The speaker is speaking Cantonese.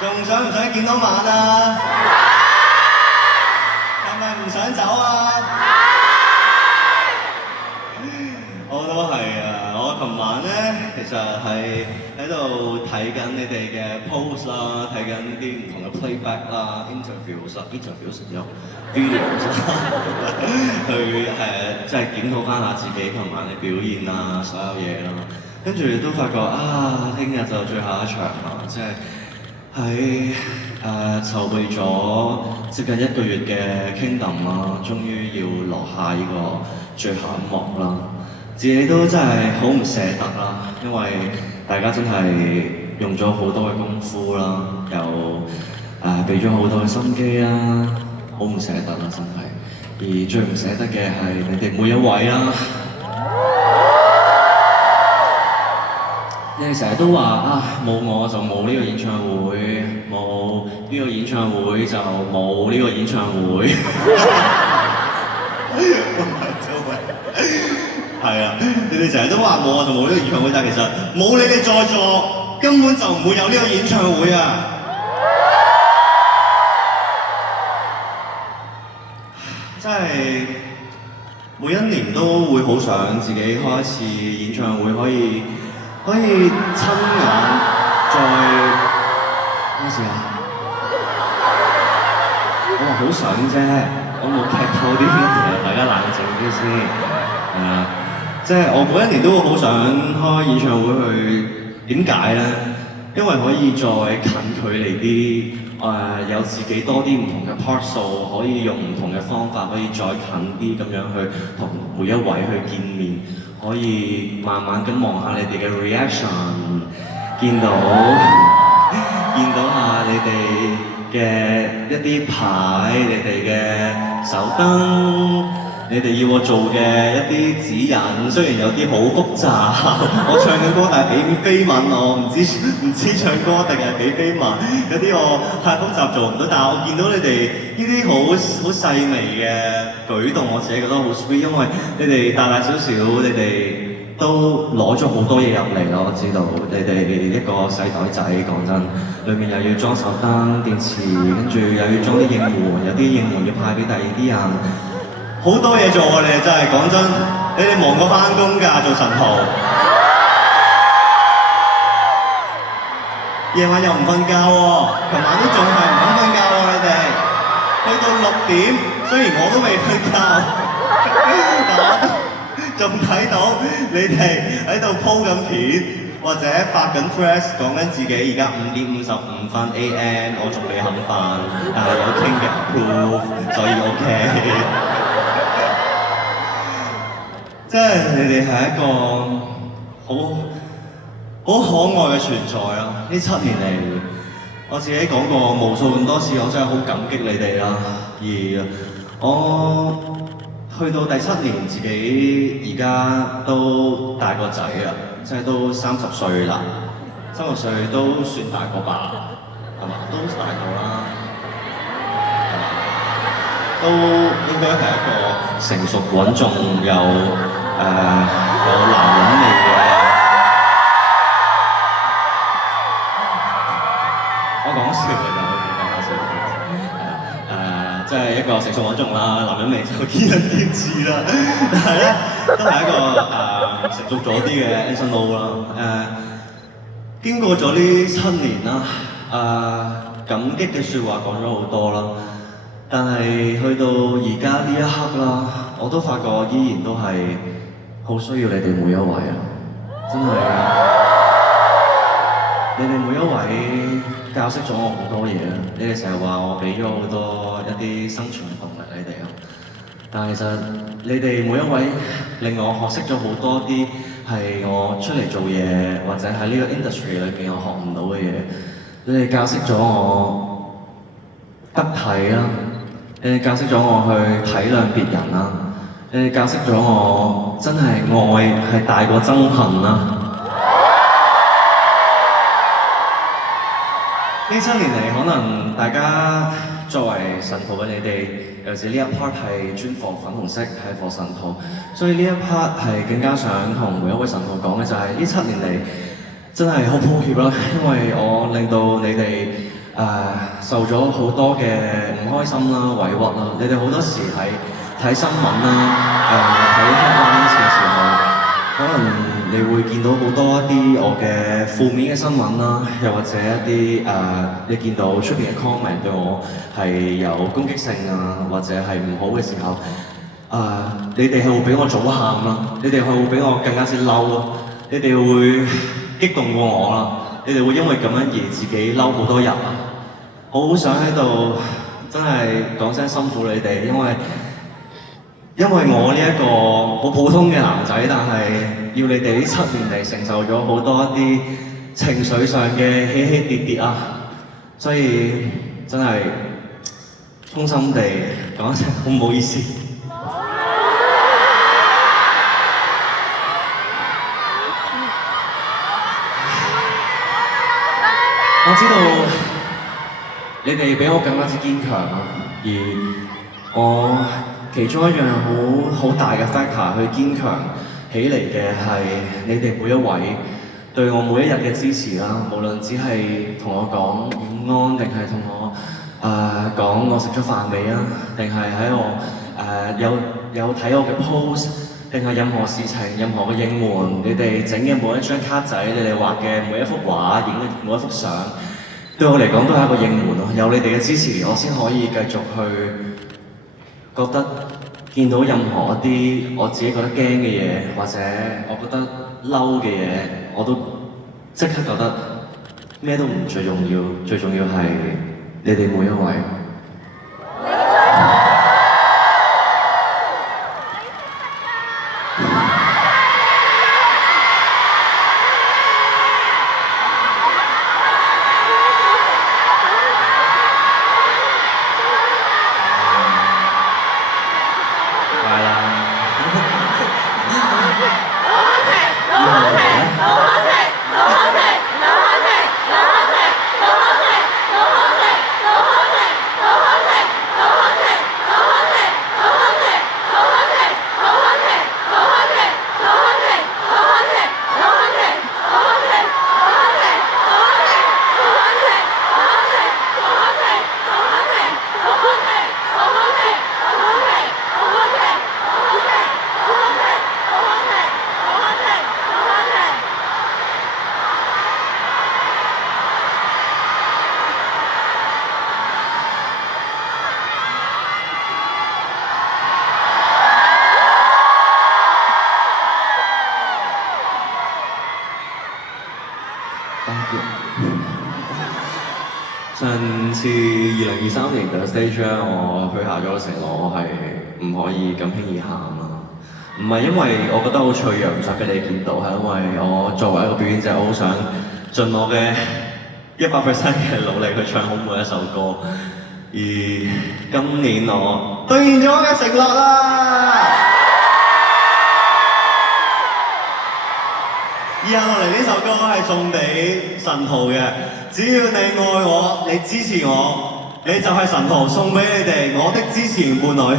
仲想唔想見多晚啊？係咪唔想走啊？我都係啊！我琴晚咧，其實係喺度睇緊你哋嘅 post 啦，睇緊啲唔同嘅 playback 啦、interviews 有 videos 去即係檢討翻下自己琴晚嘅表現啊，所有嘢啦。跟住都發覺啊，聽日就最後一場啦，即係喺籌備咗接近1個月嘅 Kingdom 啦，終於要落下呢個最後一幕啦。自己都真係好唔捨得啦，因為大家真係用咗好多嘅功夫啦，又俾咗好多嘅心機啦，好唔捨得啦真係。而最唔捨得嘅係你哋每一位啦。你哋成日都話啊，冇我就冇呢個演唱會，冇呢個演唱會就冇呢個演唱會。係啊，你哋成日都話冇我就冇呢個演唱會，但係其實冇你哋在座，根本就唔會有呢個演唱會啊！真係每一年都會好想自己開一次演唱會，可以親眼再咩事啊？我話好想啫，我冇劇透啲乜嘢，大家冷靜啲先。係啊。即係我每一年都會好想開演唱會去，點解咧？因為可以再近距離啲，有自己多啲唔同嘅 part 數，可以用唔同嘅方法，可以再近啲咁樣去同每一位去見面，可以慢慢咁望下你哋嘅 reaction， 見到下你哋嘅一啲牌，你哋嘅手燈。你哋要我做嘅一啲指引，雖然有啲好複雜，我唱緊歌但係俾飛吻我，唔知唱歌定係俾飛吻，有啲我太複雜做唔到，但係我見到你哋呢啲好細微嘅舉動，我自己覺得好 sweet， 因為你哋大大小小，你哋都攞咗好多嘢入嚟咯，我知道你哋一個細袋仔，講真，裏面又要裝手燈、電池，跟住又要裝啲應援，有啲應援要派俾第二啲人。好多嘢做啊！你哋真係講真，你哋忙過返工㗎，做神徒。夜晚又唔瞓覺喎，琴晚都仲係唔肯瞓覺喎，你哋。去到6點，雖然我都未瞓覺，但我仲睇到你哋喺度鋪緊片，或者發緊 press 講緊自己而家5點55分 AM， 我仲未肯瞓，但係有傾嘅 proof， 所以 OK。即係你哋係一個好可愛嘅存在咯！呢7年嚟，我自己講過無數咁多次，我真係好感激你哋啦。而我去到第7年，自己而家都大個仔啦，即係都30歲啦。30歲都算大個吧，係嘛？都大個啦，都應該係一個成熟穩重有男人味嘅，我講笑嘅就即係一個成熟穩重啦，男人味就見仁見智啦。但係咧，都係一個成熟咗啲嘅 Anson Lo 啦。經過咗呢7年啦，感激嘅説話講咗好多啦。但係去到而家呢一刻啦，我都發覺依然都係好需要你哋每一位啊！真係，你哋每一位教識咗我好多嘢啊！你哋成日話我俾咗好多一啲生存動力你哋啊，但係其實你哋每一位令我學識咗好多啲係我出嚟做嘢或者喺呢個 industry 裏邊我學唔到嘅嘢。你哋教識咗我得體啦。你哋教識咗我去體諒別人啦，你哋教識咗我真係愛係大過憎恨啦。呢7年嚟，可能大家作為神徒嘅你哋，尤其是呢一 part 係專放粉紅色，係放神徒，所以呢一 part 係更加想同每一位神徒講嘅就係呢7年嚟真係好抱歉啦，因為我令到你哋受咗好多嘅唔開心啦、委屈啦。你哋好多時係睇新聞啦、睇 headlines 嘅時候，可能你會見到好多一啲我嘅負面嘅新聞啦，又或者一啲你見到出邊嘅 comment 對我係有攻擊性啊，或者係唔好嘅時候，你哋係會比我早喊啦，你哋係會比我更加之嬲咯，你哋會激動過我啦，你哋會因為咁樣而自己嬲好多人啊！我好想喺度真係講聲辛苦你哋，因為我呢一個好普通嘅男仔，但係要你哋呢7年嚟承受咗好多一啲情緒上嘅起起跌跌啊，所以真係衷心地講一聲好唔好意思。我知道你哋比我更加之堅強啊，而我其中一樣好大嘅 factor 去堅強起嚟嘅係你哋每一位對我每一日嘅支持啦，無論只係同我講午安，定係同我講我食咗飯未啊，定係喺我有睇我嘅 post， 定係任何事情、任何嘅應援，你哋整嘅每一張卡仔，你哋畫嘅每一幅畫、影嘅每一幅相，對我嚟講都係一個應援咯。有你哋嘅支持，我先可以繼續去覺得見到任何一啲我自己覺得驚嘅嘢，或者我覺得嬲嘅嘢，我都即刻覺得咩都唔最重要，最重要係你哋每一位。上次2023年嘅 stage 咧，我許下咗個承諾，我係唔可以咁輕易喊啦。唔係因為我覺得好脆弱，唔想俾你見到，係因為我作為一個表演者，我好想盡我嘅100% 嘅努力去唱好每一首歌。而今年我兌現咗我嘅承諾啦！以下落嚟呢首歌係送俾神徒嘅，只要你愛我，你支持我，你就係神徒，送俾你哋我的支持伴侶。